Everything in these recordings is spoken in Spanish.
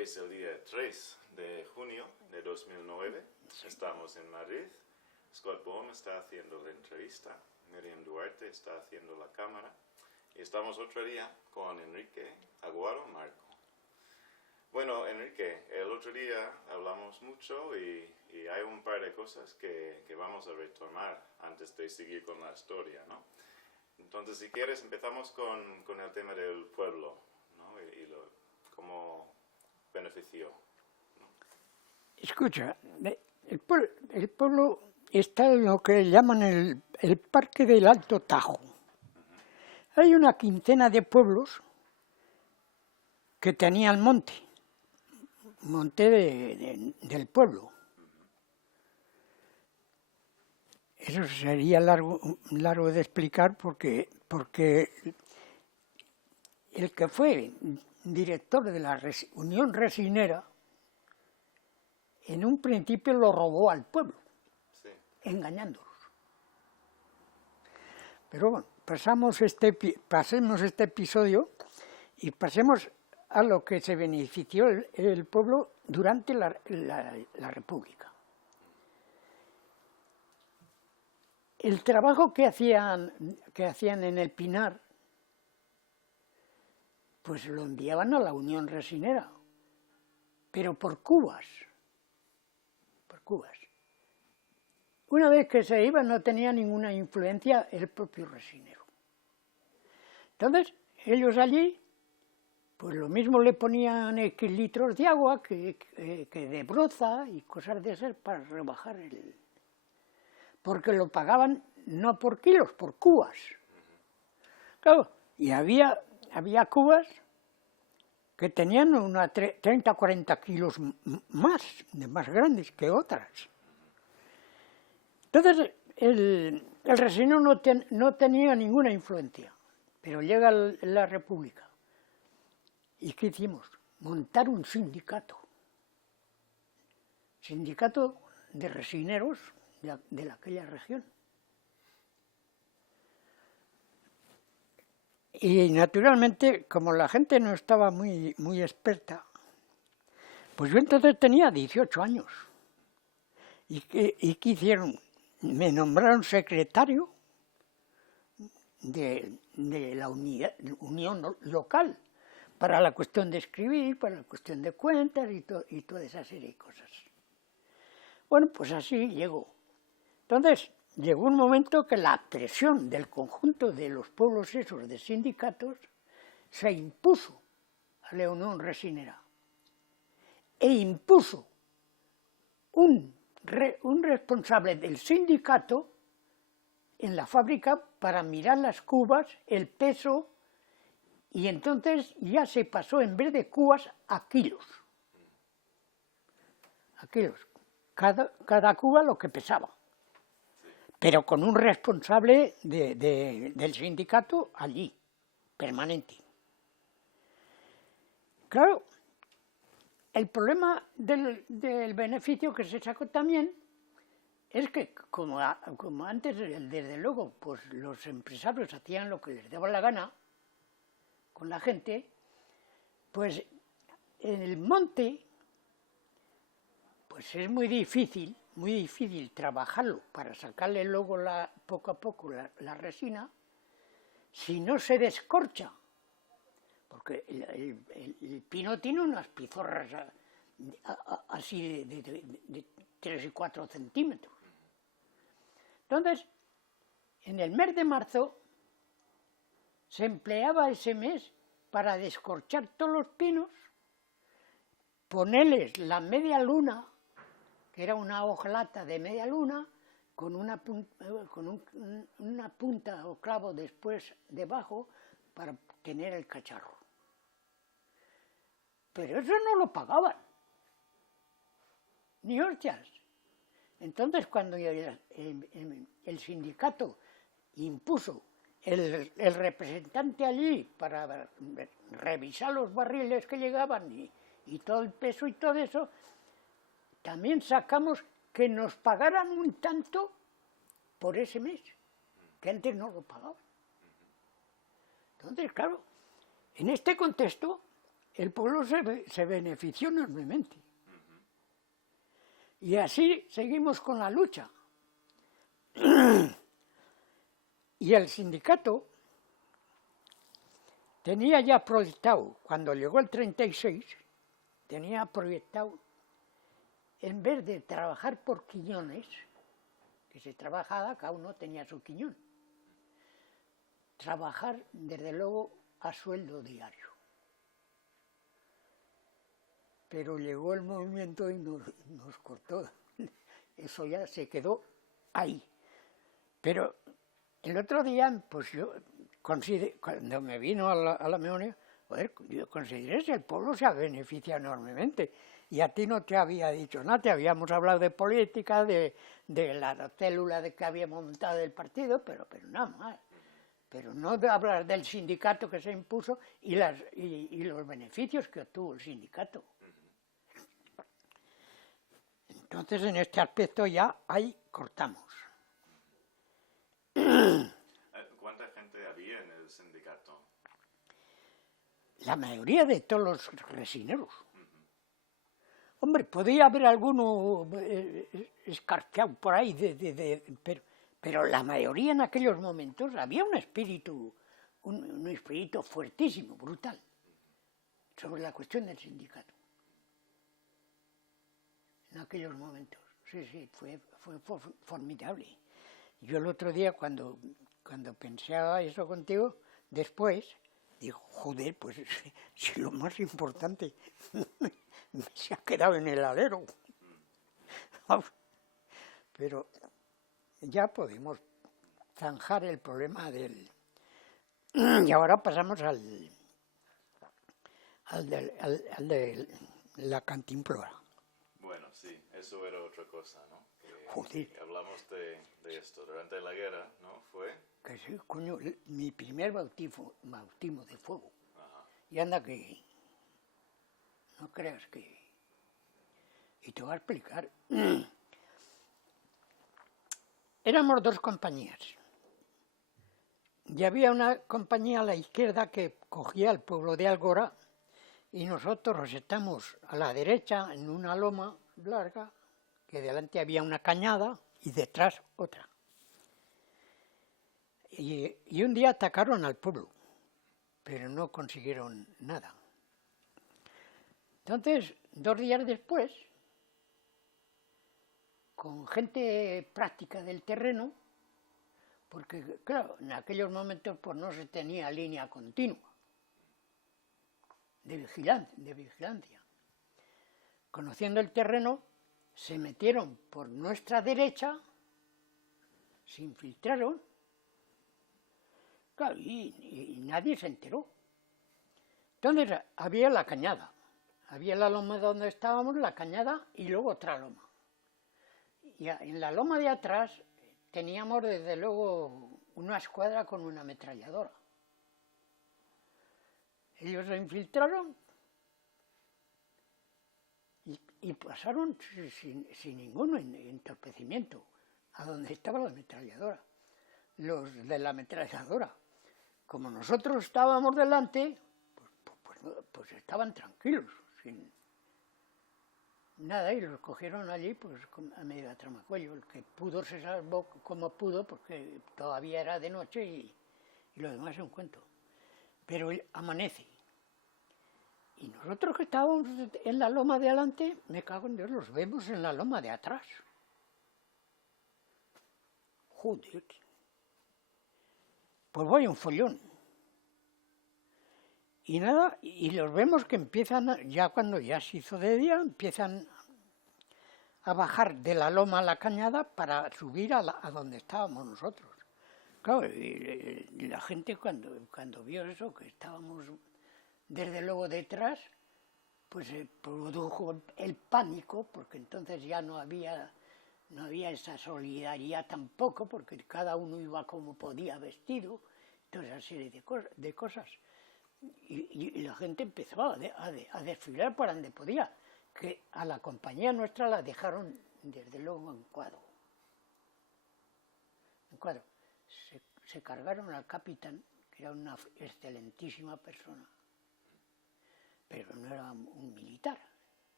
Hoy es el día 3 de junio de 2009. Estamos en Madrid. Scott Bohm está haciendo la entrevista. Miriam Duarte está haciendo la cámara. Y estamos otro día con Enrique Aguado Marco. Bueno, Enrique, el otro día hablamos mucho y hay un par de cosas que vamos a retomar antes de seguir con la historia, ¿no? Entonces, si quieres, empezamos con el tema del pueblo, ¿no? Cómo benefició, ¿no? Escucha, el pueblo está en lo que llaman el Parque del Alto Tajo. Hay una quincena de pueblos que tenían monte del pueblo. Eso sería largo de explicar porque el que fue director de la Unión Resinera en un principio lo robó al pueblo, sí, engañándolos. Pero bueno, pasemos este episodio y pasemos a lo que se benefició el pueblo durante la República. El trabajo que hacían en el Pinar, pues lo enviaban a la Unión Resinera, pero por cubas. Una vez que se iba no tenía ninguna influencia el propio resinero. Entonces, ellos allí, pues lo mismo le ponían X litros de agua que de broza y cosas de esas para rebajar porque lo pagaban no por kilos, por cubas. Claro, y había cubas que tenían unas 30 o 40 kilos más grandes que otras. Entonces, el resinero no tenía ninguna influencia, pero llega la República. ¿Y qué hicimos? Montar un sindicato de resineros de aquella región. Y naturalmente, como la gente no estaba muy experta, pues yo entonces tenía 18 años. ¿Y qué hicieron? Me nombraron secretario de la unión local para la cuestión de escribir, para la cuestión de cuentas y toda esa serie de cosas. Bueno, pues así llegó. Entonces, llegó un momento que la presión del conjunto de los pueblos esos de sindicatos se impuso a la Unión Resinera e impuso un responsable del sindicato en la fábrica para mirar las cubas, el peso, y entonces ya se pasó en vez de cubas a kilos. A kilos. Cada cuba lo que pesaba. Pero con un responsable del sindicato allí, permanente. Claro, el problema del beneficio que se sacó también es que, como antes, desde luego, pues los empresarios hacían lo que les daba la gana con la gente, pues en el monte, pues es muy difícil trabajarlo para sacarle luego poco a poco la resina si no se descorcha. Porque el pino tiene unas pizorras así de 3 y 4 centímetros. Entonces, en el mes de marzo se empleaba ese mes para descorchar todos los pinos, ponerles la media luna, que era una hojalata de media luna, con una punta o clavo después debajo para tener el cacharro. Pero eso no lo pagaban, ni hostias. Entonces, cuando el sindicato impuso el representante allí para revisar los barriles que llegaban y todo el peso y todo eso, también sacamos que nos pagaran un tanto por ese mes, que antes no lo pagaban. Entonces, claro, en este contexto, el pueblo se benefició enormemente. Y así seguimos con la lucha. Y el sindicato tenía ya proyectado, cuando llegó el 36, tenía proyectado, en vez de trabajar por quiñones, que se trabajaba, cada uno tenía su quiñón, trabajar desde luego a sueldo diario. Pero llegó el movimiento y nos cortó. Eso ya se quedó ahí. Pero el otro día, pues yo cuando me vino a la memoria, joder, yo consideré que el pueblo se ha beneficiado enormemente. Y a ti no te había dicho nada, te habíamos hablado de política, de la célula que había montado el partido, pero nada más. Pero no de hablar del sindicato que se impuso y los beneficios que obtuvo el sindicato. Entonces, en este aspecto ya ahí cortamos. ¿Cuánta gente había en el sindicato? La mayoría de todos los resineros. Hombre, podía haber alguno escarceado por ahí, pero la mayoría en aquellos momentos había un espíritu fuertísimo, brutal, sobre la cuestión del sindicato. En aquellos momentos, sí, fue formidable. Yo el otro día, cuando pensaba eso contigo, después, digo, joder, pues si lo más importante se ha quedado en el alero. Pero ya podemos zanjar el problema del... Y ahora pasamos al de la cantimplora. Bueno, sí, eso era otra cosa, ¿no? Joder. Hablamos de esto. Durante la guerra, ¿no? Fue... Que sí, coño, mi primer bautismo de fuego. Ajá. Y anda que... No creas que... Y te voy a explicar. Éramos dos compañías. Y había una compañía a la izquierda que cogía el pueblo de Algora y nosotros estamos a la derecha en una loma larga, que delante había una cañada y detrás otra. Y un día atacaron al pueblo, pero no consiguieron nada. Entonces, 2 días después, con gente práctica del terreno, porque claro, en aquellos momentos pues no se tenía línea continua de vigilancia. Conociendo el terreno, se metieron por nuestra derecha, se infiltraron, claro, y nadie se enteró. Entonces había la cañada, había la loma donde estábamos, la cañada y luego otra loma. Y en la loma de atrás teníamos desde luego una escuadra con una ametralladora. Ellos se infiltraron y pasaron sin ningún entorpecimiento a donde estaba la ametralladora. Los de la ametralladora, como nosotros estábamos delante, pues estaban tranquilos, sin nada, y los cogieron allí pues a medio de tramacuello. El que pudo se salvó como pudo, porque todavía era de noche y lo demás es un cuento. Pero amanece. Y nosotros que estábamos en la loma de adelante, me cago en Dios, los vemos en la loma de atrás. Joder. Pues voy a un follón. Y nada, y los vemos que empiezan, ya cuando ya se hizo de día, empiezan a bajar de la loma a la cañada para subir a donde estábamos nosotros. Claro, y la gente cuando vio eso, que estábamos desde luego detrás, pues se produjo el pánico, porque entonces ya no había esa solidaridad tampoco, porque cada uno iba como podía vestido, toda esa serie de cosas. Y la gente empezó a desfilar por donde podía, que a la compañía nuestra la dejaron desde luego en cuadro. Se cargaron al capitán, que era una excelentísima persona, pero no era un militar,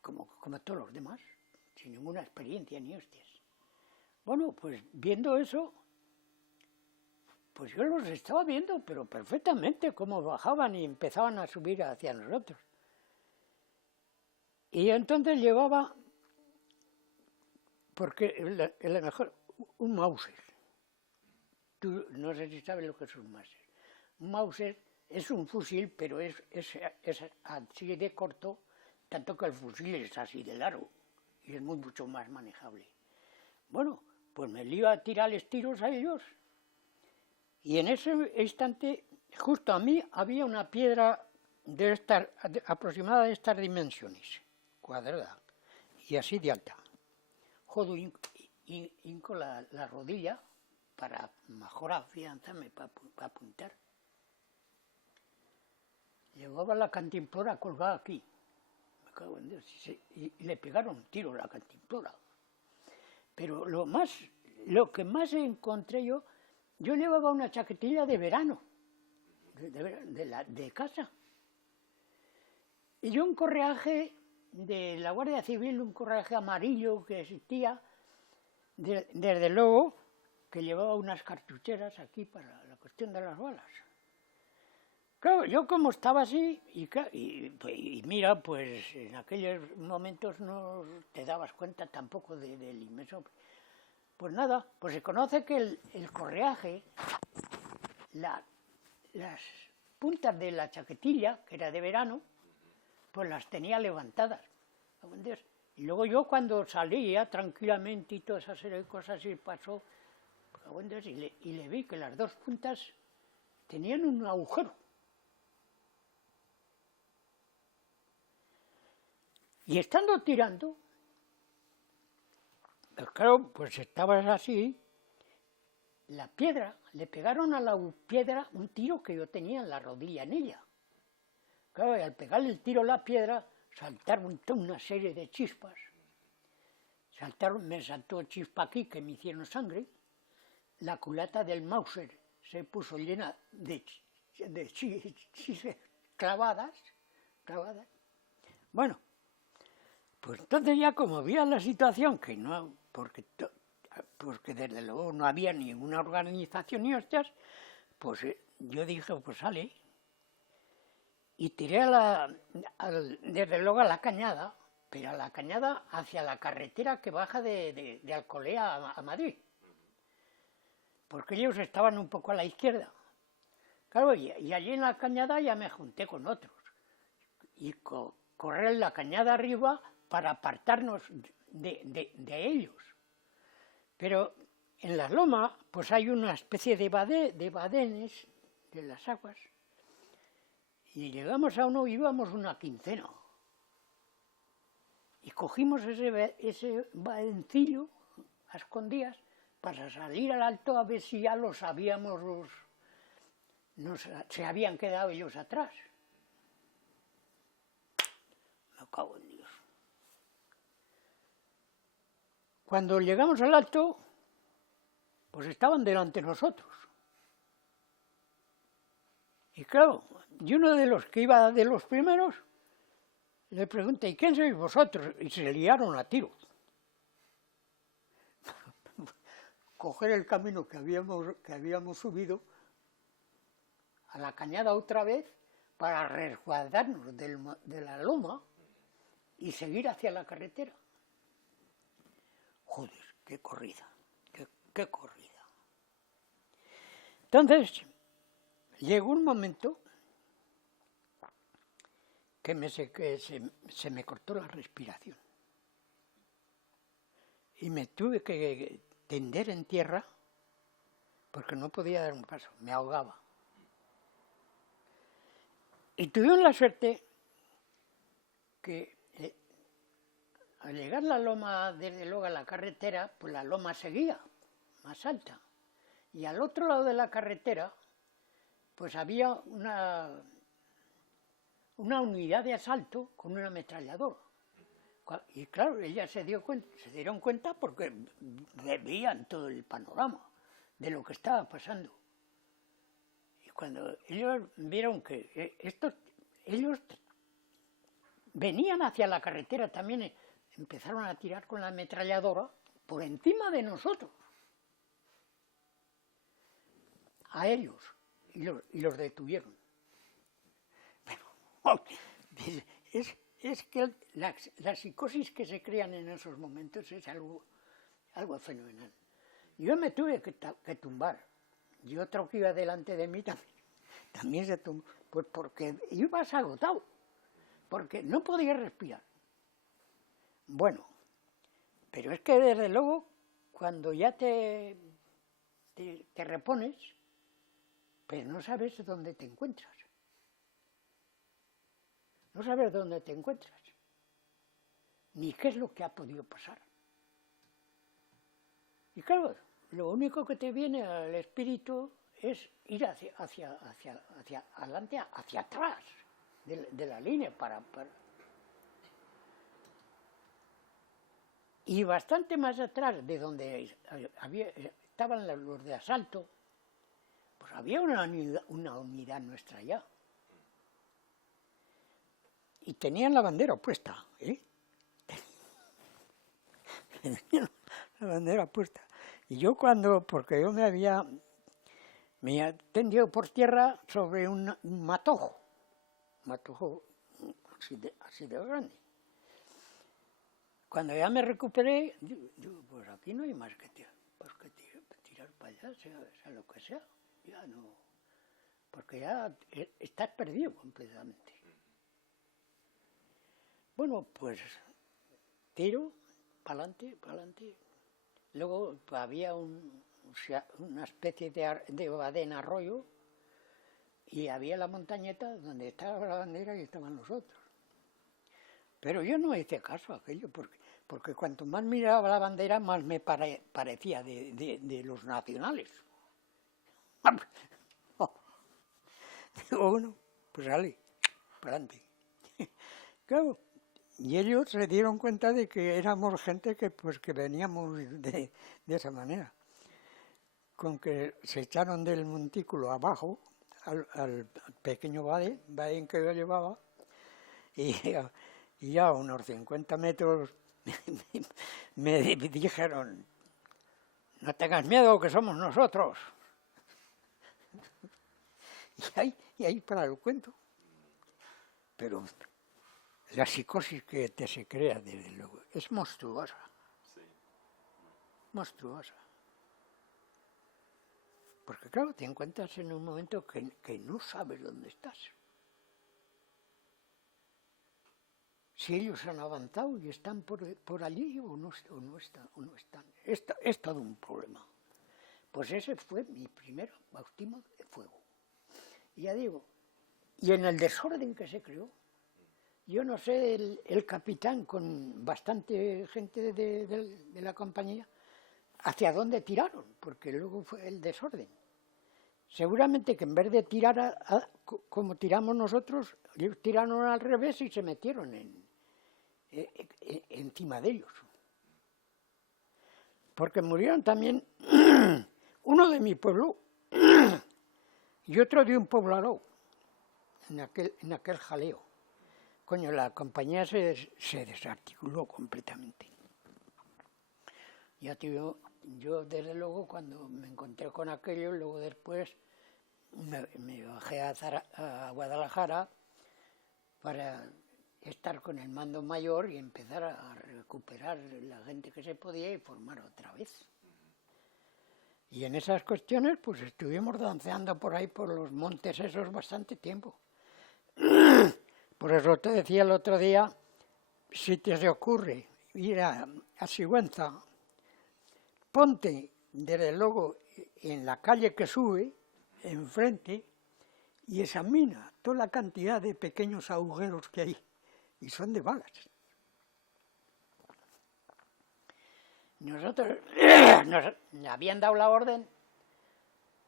como todos los demás, sin ninguna experiencia ni hostias. Bueno, pues viendo eso, pues yo los estaba viendo, pero perfectamente, cómo bajaban y empezaban a subir hacia nosotros. Y entonces llevaba, porque el mejor, un Mauser. Tú no sé si sabes lo que es un Mauser. Un Mauser es un fusil, pero es así de corto, tanto que el fusil es así de largo y es mucho más manejable. Bueno, pues me iba a tirarles tiros a ellos y en ese instante, justo a mí, había una piedra aproximada de estas dimensiones, cuadrada y así de alta. Jodo, hinco la rodilla para mejor afianzarme, para apuntar. Llevaba la cantimplora colgada aquí, me cago en Dios, y le pegaron un tiro a la cantimplora. Pero lo que más encontré yo llevaba una chaquetilla de verano, de casa. Y yo un correaje de la Guardia Civil, un correaje amarillo que existía, desde luego, que llevaba unas cartucheras aquí para la cuestión de las balas. Claro, yo como estaba así, y mira, pues en aquellos momentos no te dabas cuenta tampoco del inmenso. Pues nada, pues se conoce que el correaje, las puntas de la chaquetilla, que era de verano, pues las tenía levantadas. Y luego yo cuando salía tranquilamente y toda esa serie de cosas y pasó, y le vi que las dos puntas tenían un agujero. Y estando tirando, pues claro, pues estabas así, la piedra, le pegaron a la piedra un tiro que yo tenía en la rodilla en ella. Claro, y al pegarle el tiro a la piedra, saltaron una serie de chispas. Me saltó chispa aquí, que me hicieron sangre. La culata del Mauser se puso llena de chispas clavadas. Bueno, pues entonces ya como vi la situación, que no, porque desde luego no había ninguna organización ni hostias, pues yo dije, pues sale. Y tiré desde luego a la cañada, pero a la cañada hacia la carretera que baja de Alcolea a Madrid. Porque ellos estaban un poco a la izquierda. Claro, y allí en la cañada ya me junté con otros. Y correr la cañada arriba para apartarnos de ellos. Pero en la loma, pues hay una especie de badenes de las aguas. Y llegamos a uno, íbamos una quincena. Y cogimos ese badencillo a escondidas para salir al alto a ver si ya lo sabíamos, se habían quedado ellos atrás. Me cago en Dios. Cuando llegamos al alto, pues estaban delante de nosotros. Y claro, y uno de los que iba de los primeros le pregunta, ¿y quién sois vosotros? Y se liaron a tiros. Coger el camino que habíamos subido a la cañada otra vez para resguardarnos de la loma y seguir hacia la carretera. Joder, qué corrida, qué corrida. Entonces, llegó un momento que se me cortó la respiración. Y me tuve que tender en tierra porque no podía dar un paso, me ahogaba. Y tuvieron la suerte que al llegar la loma desde luego a la carretera, pues la loma seguía más alta. Y al otro lado de la carretera, pues había una unidad de asalto con un ametrallador. Y claro, ellas se dieron cuenta porque veían todo el panorama de lo que estaba pasando. Y cuando ellos vieron que estos ellos venían hacia la carretera también, empezaron a tirar con la ametralladora por encima de nosotros, a ellos, y los detuvieron. Pero, es que la psicosis que se crean en esos momentos es algo fenomenal. Yo me tuve que tumbar, y otro que iba delante de mí también se tumbó, pues porque ibas agotado, porque no podía respirar. Bueno, pero es que desde luego, cuando ya te repones, pues no sabes dónde te encuentras. No sabes dónde te encuentras, ni qué es lo que ha podido pasar. Y claro, lo único que te viene al espíritu es ir hacia adelante, hacia atrás de la línea para... Y bastante más atrás de donde estaban los de asalto, pues había una unidad nuestra ya. Y tenían la bandera puesta, ¿eh? Tenían la bandera puesta. Y yo porque yo me había tendido por tierra sobre un matojo así de grande. Cuando ya me recuperé, digo, pues aquí no hay más que tirar para allá, sea lo que sea, ya no, porque ya estás perdido completamente. Bueno, pues tiro, para adelante. Luego había una especie de badén arroyo y había la montañeta donde estaba la bandera y estaban los otros. Pero yo no hice caso a aquello, porque cuanto más miraba la bandera, más me parecía de los nacionales. Digo, bueno, pues sale, para adelante. Claro. Y ellos se dieron cuenta de que éramos gente que veníamos de esa manera. Con que se echaron del montículo abajo al pequeño badén que yo llevaba, y ya a unos 50 metros me dijeron, no tengas miedo, que somos nosotros. Y ahí para el cuento. Pero la psicosis que se crea, desde luego, es monstruosa. Sí. Monstruosa. Porque claro, te encuentras en un momento que no sabes dónde estás. Si ellos han avanzado y están por allí o no están. Es todo un problema. Pues ese fue mi primer bautismo de fuego. Y ya digo, y en el desorden que se creó, yo no sé, el capitán con bastante gente de la compañía, hacia dónde tiraron, porque luego fue el desorden. Seguramente que en vez de tirar como tiramos nosotros, ellos tiraron al revés y se metieron encima de ellos. Porque murieron también uno de mi pueblo y otro de un pueblo al lado, en aquel jaleo. Coño, la compañía se desarticuló completamente. Ya tío, yo desde luego cuando me encontré con aquello, luego después me bajé a Guadalajara para estar con el mando mayor y empezar a recuperar la gente que se podía y formar otra vez. Y en esas cuestiones pues estuvimos danzando por ahí por los montes esos bastante tiempo. Por eso te decía el otro día, si te se ocurre ir a Sigüenza, ponte desde luego en la calle que sube, enfrente, y examina toda la cantidad de pequeños agujeros que hay, y son de balas. Nosotros nos habían dado la orden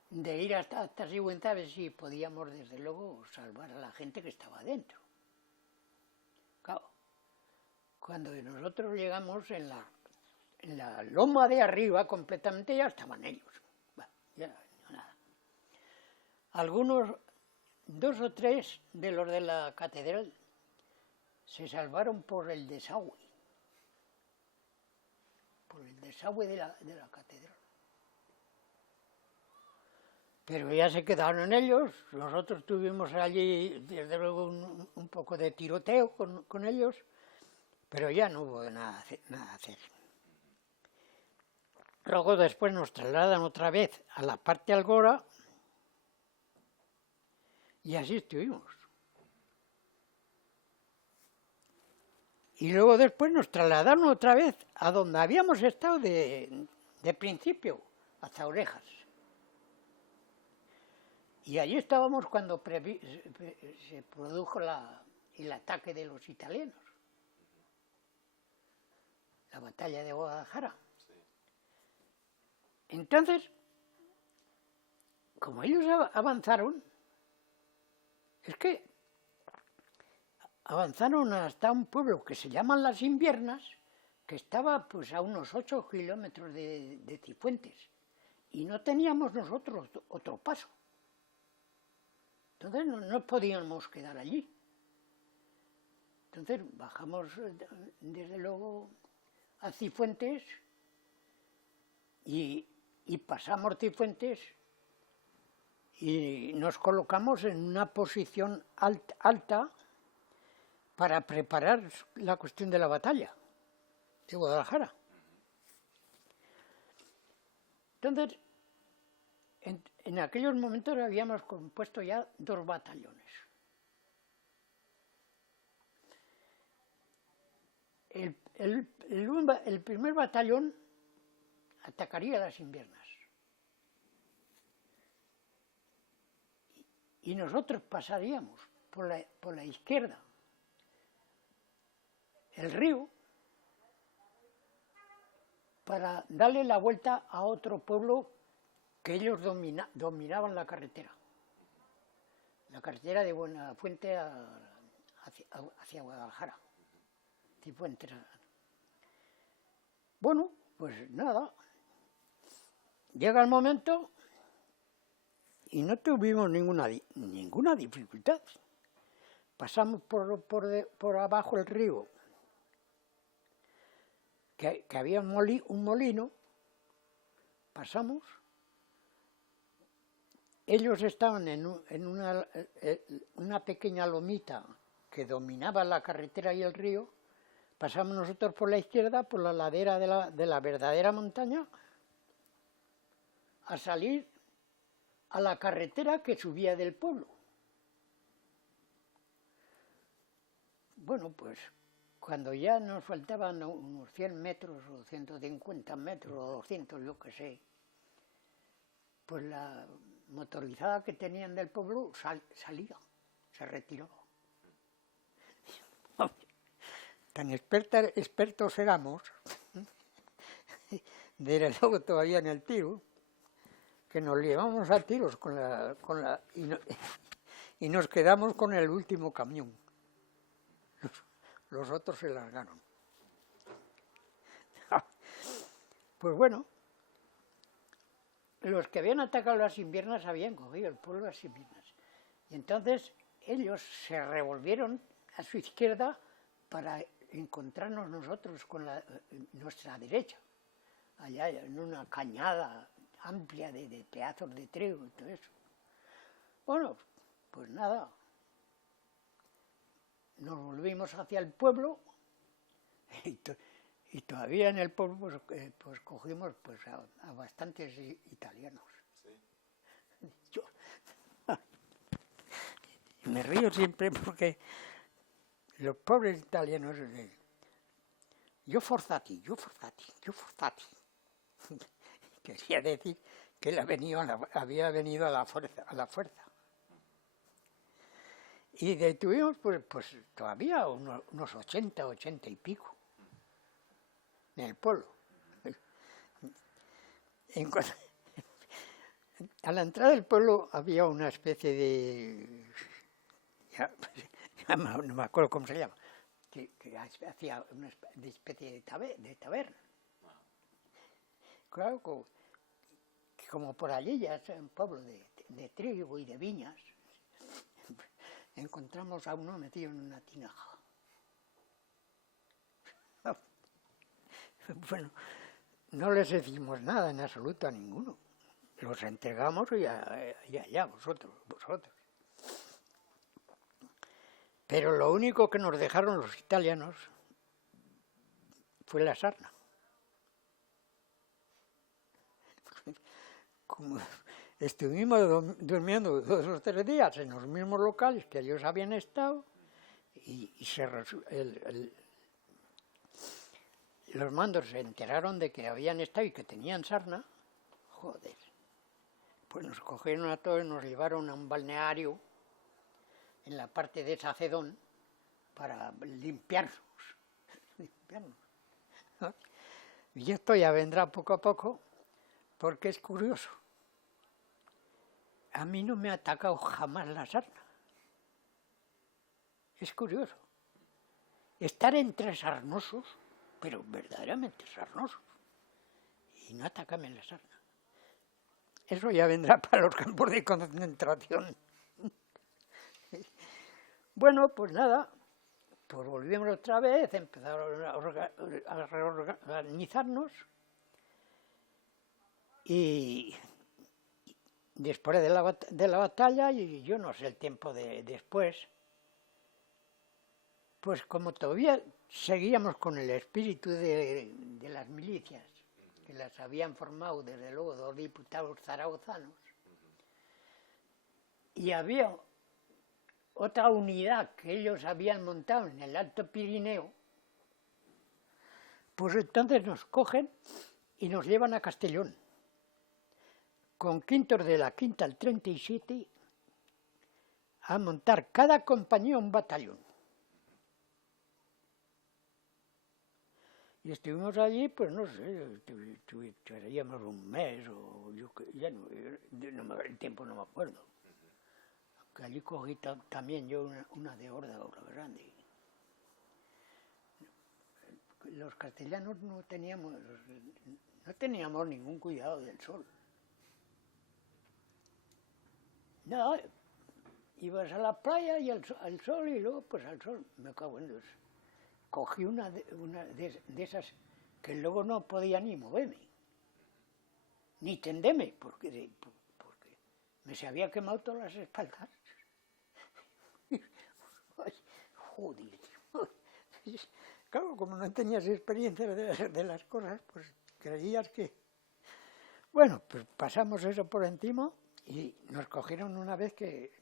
de ir hasta Sigüenza a ver si podíamos desde luego salvar a la gente que estaba dentro. Claro, cuando nosotros llegamos en la loma de arriba completamente ya estaban ellos. Bueno, ya no nada. Algunos 2 o 3 de los de la catedral se salvaron por el desagüe de la catedral. Pero ya se quedaron ellos, nosotros tuvimos allí, desde luego, un poco de tiroteo con ellos, pero ya no hubo nada a hacer. Luego después nos trasladan otra vez a la parte Algora y así estuvimos. Y luego después nos trasladaron otra vez a donde habíamos estado de principio, hasta Orejas. Y allí estábamos cuando se produjo el ataque de los italianos, la batalla de Guadalajara. Entonces, como ellos avanzaron, es que avanzaron hasta un pueblo que se llama Las Inviernas, que estaba pues a unos 8 kilómetros de Cifuentes, y no teníamos nosotros otro paso. Entonces no podíamos quedar allí. Entonces bajamos desde luego a Cifuentes y pasamos Cifuentes y nos colocamos en una posición alta para preparar la cuestión de la batalla de Guadalajara. Entonces, en aquellos momentos habíamos compuesto ya 2 batallones. El primer batallón atacaría Las Inviernas. Y nosotros pasaríamos por la izquierda el río para darle la vuelta a otro pueblo que ellos dominaban la carretera de Buenafuente hacia Guadalajara, Cifuentes. Bueno, pues nada, llega el momento y no tuvimos ninguna dificultad. Pasamos por abajo el río, que había un molino, pasamos. Ellos estaban en una pequeña lomita que dominaba la carretera y el río. Pasamos nosotros por la izquierda, por la ladera de la verdadera montaña, a salir a la carretera que subía del pueblo. Bueno, pues cuando ya nos faltaban unos 100 metros o 150 metros o 200, yo qué sé, pues la motorizada que tenían del pueblo salía, se retiró. Tan expertos éramos, desde luego todavía en el tiro, que nos llevamos a tiros y nos quedamos con el último camión. Los otros se largaron. Pues bueno, los que habían atacado Las Inviernas habían cogido el pueblo de Las Inviernas. Y entonces ellos se revolvieron a su izquierda para encontrarnos nosotros con nuestra derecha, allá en una cañada amplia de pedazos de trigo y todo eso. Bueno, pues nada, nos volvimos hacia el pueblo y todavía en el pueblo pues cogimos pues a bastantes italianos. Sí. Yo me río siempre porque los pobres italianos, yo forzati. Quería decir que él había venido a la fuerza. Y detuvimos pues todavía unos 80 y pico en el pueblo. A la entrada del pueblo había una especie de... no me acuerdo cómo se llama, que hacía una especie de taberna. Claro, como por allí ya es un pueblo de trigo y de viñas, encontramos a uno metido en una tinaja. Bueno, no les decimos nada en absoluto a ninguno. Los entregamos y allá, vosotros. Pero lo único que nos dejaron los italianos fue la sarna. Como estuvimos durmiendo 2 o 3 días en los mismos locales que ellos habían estado, y los mandos se enteraron de que habían estado y que tenían sarna, joder, pues nos cogieron a todos y nos llevaron a un balneario en la parte de Sacedón para limpiarnos. ¿No? Y esto ya vendrá poco a poco, porque es curioso. A mí no me ha atacado jamás la sarna. Es curioso. Estar entre sarnosos, pero verdaderamente sarnosos, y no atacarme la sarna. Eso ya vendrá para los campos de concentración. Bueno, pues nada, pues volvimos otra vez, empezaron a reorganizarnos, y después de la batalla, y yo no sé el tiempo después, pues como todavía seguíamos con el espíritu de las milicias, que las habían formado desde luego 2 diputados zaragozanos, y había otra unidad que ellos habían montado en el Alto Pirineo, pues entonces nos cogen y nos llevan a Castellón, con quintos de la quinta al 37, a montar cada compañía un batallón. Y estuvimos allí, pues no sé, estaríamos un mes, o yo ya no, el tiempo no me acuerdo. Que allí cogí también yo una de horda grande. Los castellanos no teníamos ningún cuidado del sol. No, ibas a la playa y al sol, y luego pues al sol, me cago en Dios. Cogí una de esas que luego no podía ni moverme, ni tenderme, porque me se había quemado todas las espaldas. Joder. Claro, como no tenías experiencia de las cosas, pues creías que... Bueno, pues pasamos eso por encima y nos cogieron una vez que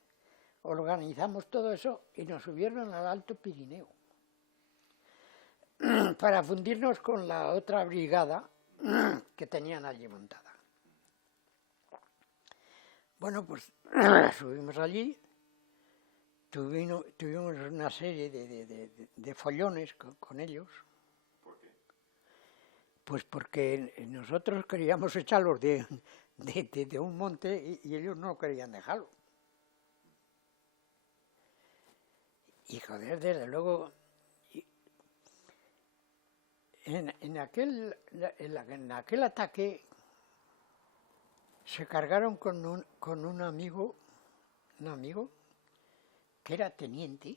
organizamos todo eso y nos subieron al Alto Pirineo para fundirnos con la otra brigada que tenían allí montada. Bueno, pues subimos allí, tuvimos una serie de follones con ellos. ¿Por qué? Pues porque nosotros queríamos echarlos de un monte y ellos no querían dejarlo. Y joder, desde luego, en aquel ataque se cargaron con un amigo que era teniente,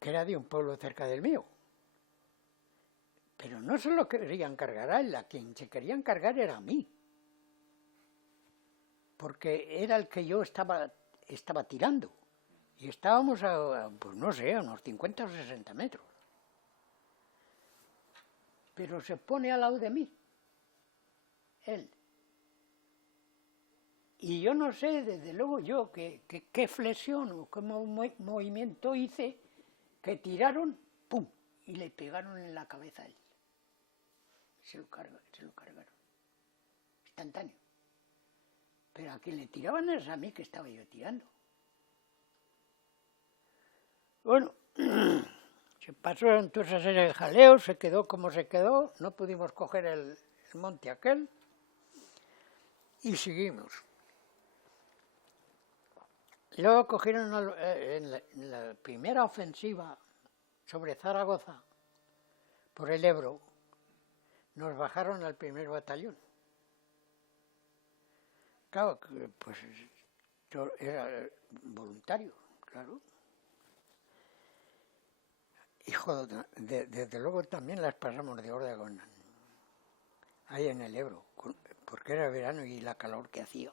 que era de un pueblo cerca del mío. Pero no se lo querían cargar a él, a quien se querían cargar era a mí. Porque era el que yo estaba tirando. Y estábamos pues no sé, a unos 50 o 60 metros. Pero se pone al lado de mí, él. Y yo no sé, desde luego yo, qué flexión o qué movimiento hice, que tiraron, ¡pum!, y le pegaron en la cabeza a él. Se lo cargaron, instantáneo. Pero a quien le tiraban es a mí, que estaba yo tirando. Bueno, se pasó entonces a ser el jaleo, se quedó como se quedó, no pudimos coger el monte aquel, y seguimos. Luego cogieron en la primera ofensiva sobre Zaragoza, por el Ebro, nos bajaron al primer batallón. Claro, pues Esto era voluntario, claro. Hijo, desde luego también las pasamos de orden ahí en el Ebro, porque era verano y la calor que hacía.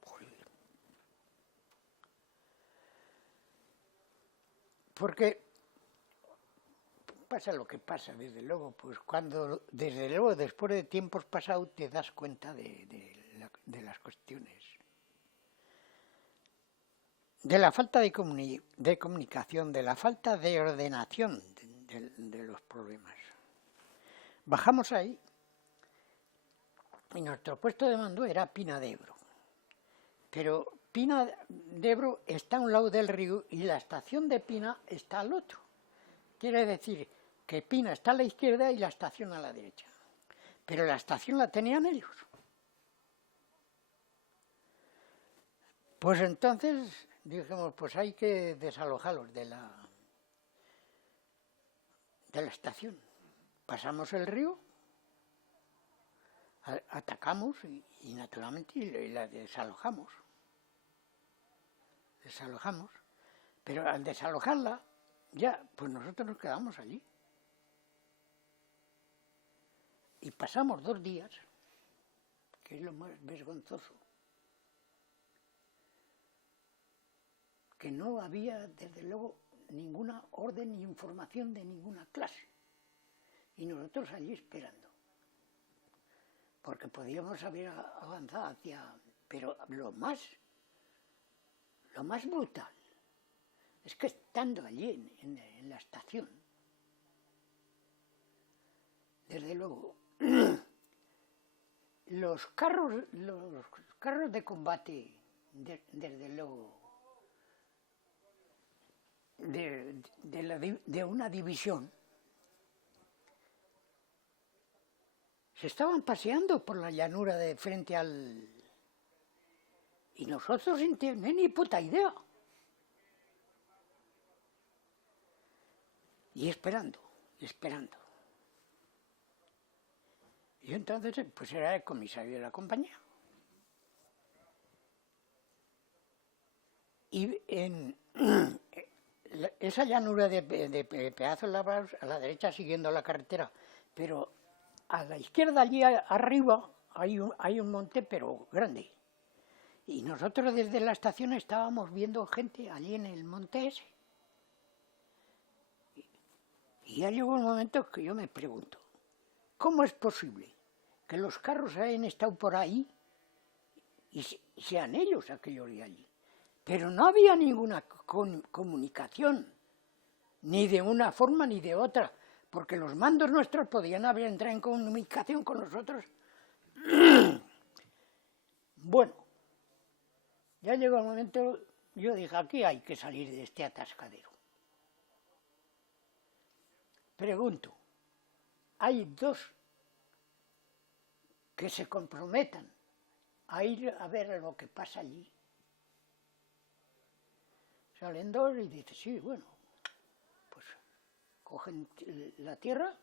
Joder. Porque pasa lo que pasa, desde luego, pues desde luego, después de tiempos pasados, te das cuenta de las cuestiones. De la falta de comunicación, de la falta de ordenación de los problemas. Bajamos ahí y nuestro puesto de mando era Pina de Ebro. Pero Pina de Ebro está a un lado del río y la estación de Pina está al otro. Quiere decir que Pina está a la izquierda y la estación a la derecha. Pero la estación la tenían ellos. Pues entonces dijimos, pues hay que desalojarlos de la estación. Pasamos el río, atacamos y naturalmente la desalojamos. Pero al desalojarla, ya, pues nosotros nos quedamos allí. Y pasamos 2 días, que es lo más vergonzoso, que no había, desde luego, ninguna orden ni información de ninguna clase. Y nosotros allí esperando. Porque podíamos haber avanzado hacia... Pero lo más brutal es que estando allí en la estación, desde luego, los carros de combate, desde luego, de una división, se estaban paseando por la llanura de frente al... Y nosotros sin tener ni puta idea. Y esperando. Y entonces, pues era el comisario de la compañía. Y en esa llanura de pedazos labrados, a la derecha siguiendo la carretera, pero a la izquierda allí arriba hay un monte, pero grande. Y nosotros desde la estación estábamos viendo gente allí en el monte ese. Y ya llegó un momento que yo me pregunto, ¿cómo es posible que los carros hayan estado por ahí y sean ellos aquellos de allí? Pero no había ninguna comunicación, ni de una forma ni de otra, porque los mandos nuestros podían haber entrado en comunicación con nosotros. Bueno, ya llegó el momento, yo dije, aquí hay que salir de este atascadero. Pregunto, ¿hay 2 que se comprometan a ir a ver lo que pasa allí? Salen 2 y dicen, sí, bueno, pues cogen la tierra.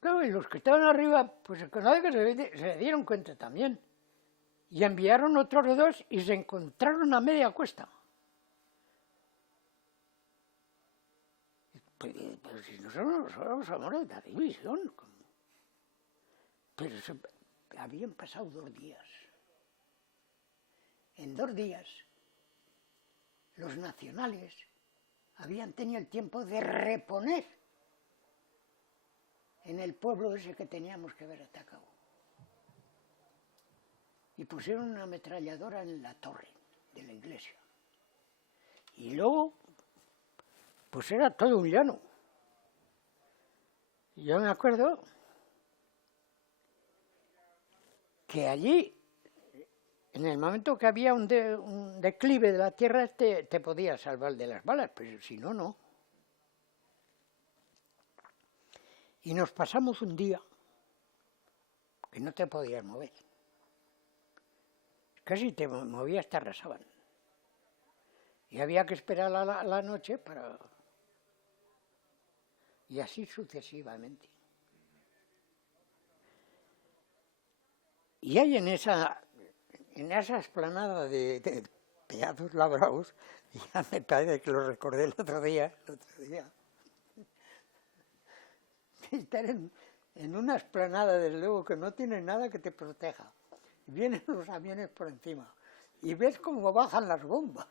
Claro, y los que estaban arriba, pues con nada que se dieron cuenta también. Y enviaron otros 2 y se encontraron a media cuesta. Pero si nosotros somos de la división. Pero habían pasado 2 días. En 2 días, los nacionales habían tenido el tiempo de reponer en el pueblo ese que teníamos que haber atacado. Y pusieron una ametralladora en la torre de la iglesia. Y luego, pues era todo un llano. Y yo me acuerdo que allí, en el momento que había un declive de la tierra, te podías salvar de las balas, pero si no, no. Y nos pasamos un día que no te podías mover. Casi te movías, te arrasaban. Y había que esperar la noche para... Y así sucesivamente. Y hay en esa en esa esplanada de pedazos labrados, ya me parece que lo recordé el otro día, estar en una esplanada, desde luego, que no tiene nada que te proteja. Vienen los aviones por encima y ves cómo bajan las bombas.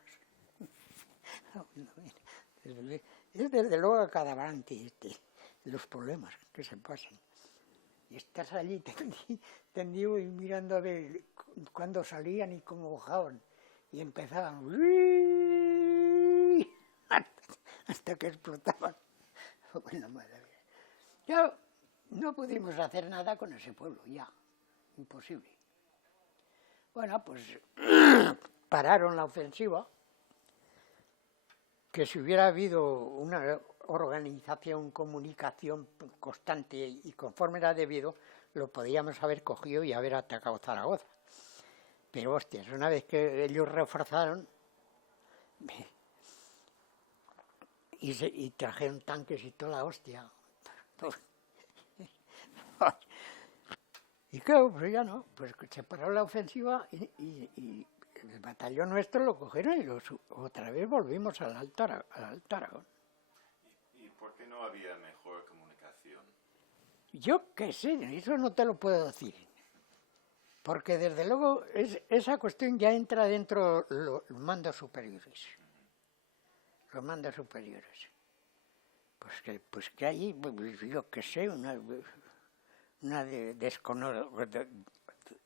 Es desde luego acabarante los problemas que se pasan. Y estás allí tendido y mirando a ver cuándo salían y cómo bajaban. Y empezaban hasta que explotaban. Bueno, madre mía. Ya no pudimos hacer nada con ese pueblo, ya. Imposible. Bueno, pues pararon la ofensiva, que si hubiera habido una organización, comunicación constante y conforme era debido, lo podíamos haber cogido y haber atacado Zaragoza. Pero hostias, una vez que ellos reforzaron y trajeron tanques y toda la hostia. Y claro, pues ya no, pues se paró la ofensiva y el batallón nuestro lo cogieron y otra vez volvimos al Alto Aragón. ¿Y por qué no había mejor comunicación? Yo qué sé, eso no te lo puedo decir. Porque desde luego esa cuestión ya entra dentro los mandos superiores. Los mandos superiores. Pues que hay, pues yo qué sé, una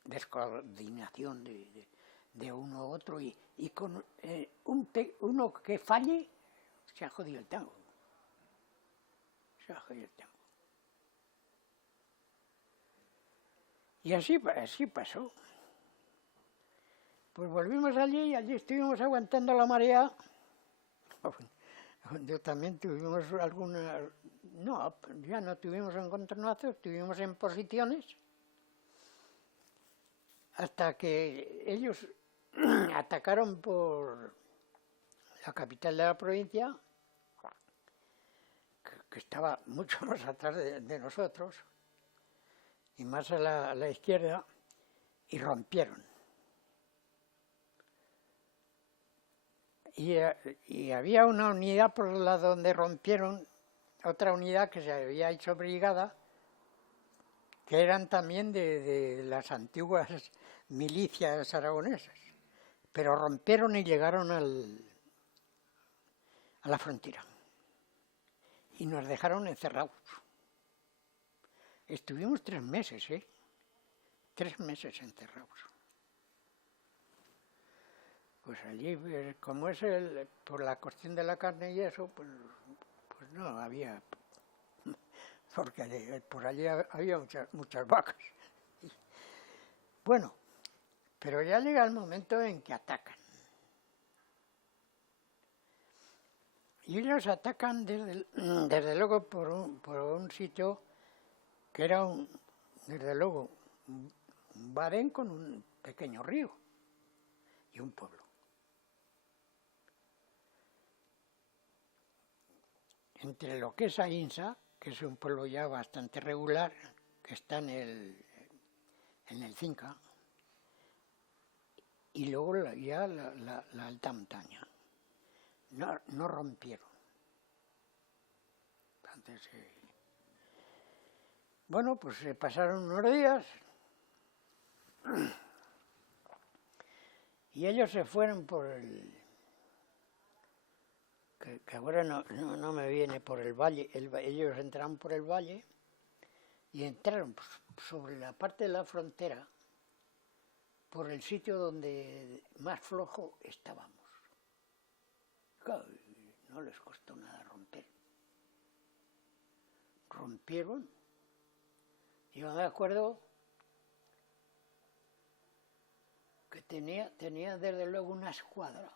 descoordinación de uno a otro y con uno que falle se ha jodido el tango. Se ha jodido el tango. Y así pasó. Pues volvimos allí y allí estuvimos aguantando la marea. Yo también tuvimos alguna... No, ya no tuvimos encontronazos, estuvimos en posiciones hasta que ellos atacaron por la capital de la provincia, que estaba mucho más atrás de nosotros y más a la izquierda, y rompieron. Y había una unidad por el lado donde rompieron, otra unidad que se había hecho brigada, que eran también de las antiguas milicias aragonesas, pero rompieron y llegaron a la frontera y nos dejaron encerrados. Estuvimos 3 meses, 3 meses encerrados. Pues allí, como es por la cuestión de la carne y eso, pues no había, porque por allí había muchas vacas. Bueno, pero ya llega el momento en que atacan. Y ellos atacan desde luego por un sitio que era desde luego un badén con un pequeño río y un pueblo. Entre lo que es Ainsa, que es un pueblo ya bastante regular, que está en el Cinca, y luego ya la alta montaña. No rompieron. Entonces, bueno, pues se pasaron unos días y ellos se fueron por que ahora no me viene, por el valle. Ellos entraron por el valle y entraron sobre la parte de la frontera por el sitio donde más flojo estábamos. Claro, no les costó nada romper. Rompieron. Yo me acuerdo que tenía desde luego una escuadra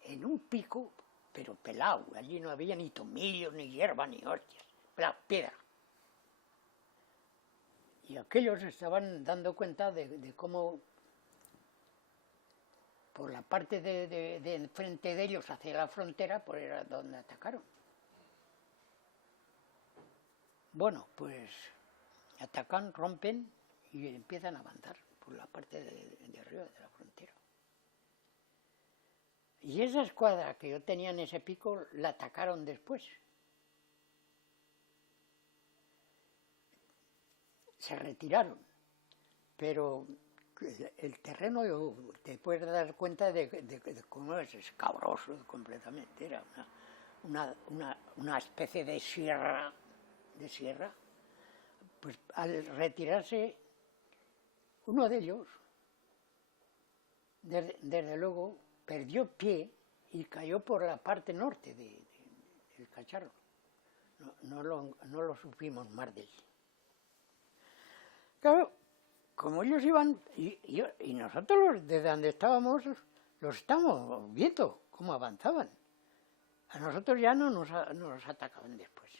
en un pico, pero pelado. Allí no había ni tomillos, ni hierba, ni hostias. Era piedra. Y aquellos estaban dando cuenta de cómo por la parte de enfrente de ellos hacia la frontera, pues era donde atacaron. Bueno, pues atacan, rompen y empiezan a avanzar por la parte de arriba fuera de la frontera. Y esa escuadra que yo tenía en ese pico la atacaron después. Se retiraron, pero el terreno, te puedes dar cuenta de cómo es escabroso completamente. Era una especie de sierra, pues al retirarse uno de ellos, desde luego, perdió pie y cayó por la parte norte del cacharro. No lo supimos más de él. Claro, como ellos iban, y nosotros desde donde estábamos, los estábamos viendo cómo avanzaban. A nosotros ya no nos atacaban después.